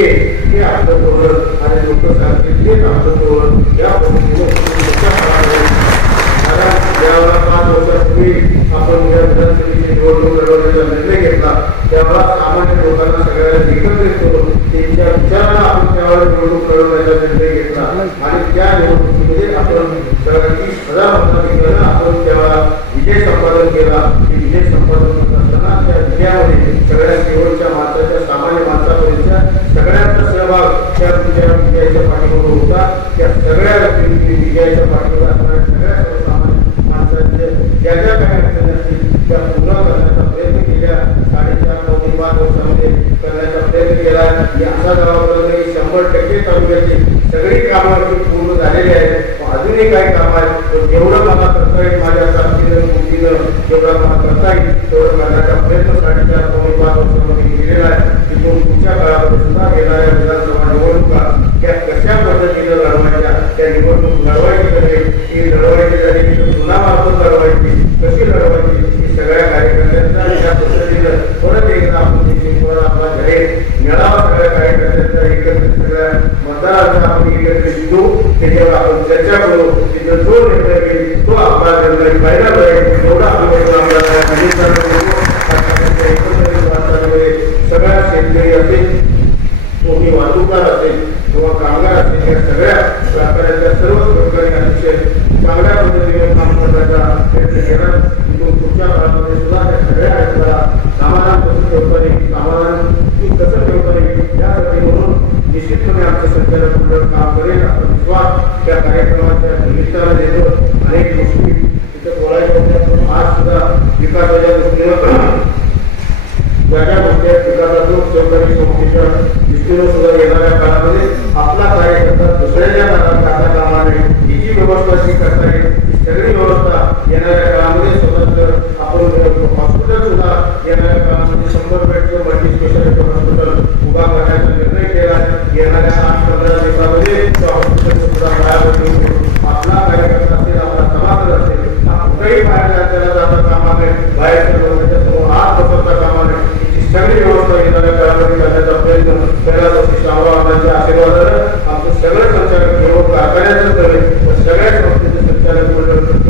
सांगतील हे आपलं धोरण आणि आपलं धोरण या पद्धतीने ज्यावेळेला पाच वर्षापूर्वी आपण या विधानसभेची निवडणूक लढवण्याचा निर्णय घेतला त्यावेळेला सामान्य लोकांना सगळ्यांना एकत्रित करून त्यांच्या विचारांना आपण त्यावेळेला निवडणूक लढवण्याचा निर्णय घेतला. आणि त्या निवडणुकीत आपण तीस हजार मताधिकाऱ्यांना आपण त्यावेळेला विजय संपादन केला की विजय संपादन करत असताना त्या विजयामध्ये सगळ्या शेवटच्या माणसाच्या सामान्य माणसापर्यंतच्या सगळ्यांचा सहभाग त्या तुमच्या विजयाच्या पाठीवर होता त्या सगळ्या विजयाच्या पाठीवर असणाऱ्या सगळ्या सर्वसामान्य माणसांचे ज्या ज्या काही अडचणी असतील त्या पूर्ण करण्याचा प्रयत्न केल्या साडेचार पाच वर्षामध्ये करण्याचा प्रयत्न केला. की असा शंभर टक्के तालुक्याची सगळी कामं पूर्ण झालेली आहेत. अजूनही काही कामं आहेत. जेवढं मला करता येईल माझ्या साथीनं कृतीनं जेवढं मला करता येईल तेवढं करण्याचा प्रयत्न साडेचार पावणे पाच वर्षामध्ये केलेला आहे तिथून पुढच्या काळामध्ये सुद्धा येणाऱ्या विधानसभा निवडणुका त्या कशा पद्धतीनं लढवायच्या त्या निवडणूक लढवायची कधी ती लढवायची झाली की चुनामार्फत लढवायची कशी लढवायची ही सगळ्या कार्यकर्त्यांचा या पद्धतीनं परत एकदा आपण निश्चितपणे आपला जाहीर मेळावा सगळ्या कार्यकर्त्यांचा एकत्रित सगळ्या आपण एकत्रित घेऊ त्याच्यावर आपण चर्चा करू. तिथं जो निर्णय घेईल तो आपला निर्णय पहिला एवढा आपल्याला सगळ्या शेतकरी असेल कोणी वाहतूकदार असेल किंवा कामगार असेल या सगळ्या व्यापाऱ्यांच्या सर्वच प्रकारे अतिशय चांगल्या पद्धतीने काम करण्याचा प्रयत्न केला तिथून पुढच्या काळामध्ये सुद्धा त्या सगळ्या याचा समाधान कसं ठेवता येईल समाधान कसं ठेवता येईल यासाठी म्हणून निश्चितपणे आमचं संचालक मंडळ काम करेल असा विश्वास त्या कार्यक्रमाच्या निमित्तानं देतो अनेक गोष्टी तिथं बोलायच्या होत्या पण आज सुद्धा विकासाच्या दृष्टीनं ज्या ज्या गोष्टी आहेत विकासातून सहकारी संस्थेच्या दृष्टीनं सुद्धा येणाऱ्या काळामध्ये आपला कार्यकर्ता दुसऱ्याच्या काळात ही जी व्यवस्था करता येईल ही सगळी व्यवस्था येणाऱ्या काळामध्ये स्वतंत्र आपण हॉस्पिटल सुद्धा येणाऱ्या काळामध्ये शंभर बेडचं मल्टी स्पेशालिटी हॉस्पिटल उभा करण्याचा निर्णय केला आहे. येणाऱ्या आठ पंधरा दिवसामध्ये त्या हॉस्पिटल सुद्धा पायाभरणी होईल आपला कार्यकर्ता असेल आपला समाज असेल हा कुठेही बाहेर त्याला जाता कामा नये बाहेरच्या लोकांच्या समोर हात पसरता कामा नये ही सगळी व्यवस्था येणाऱ्या काळामध्ये करण्याचा प्रयत्न पहिला गोष्टी शाहबाबांच्या आशीर्वादानं आमचं सगळं संचालक निवड कारखान्याचं करेल तर सगळ्या संस्थेचे संचालक मंडळ हे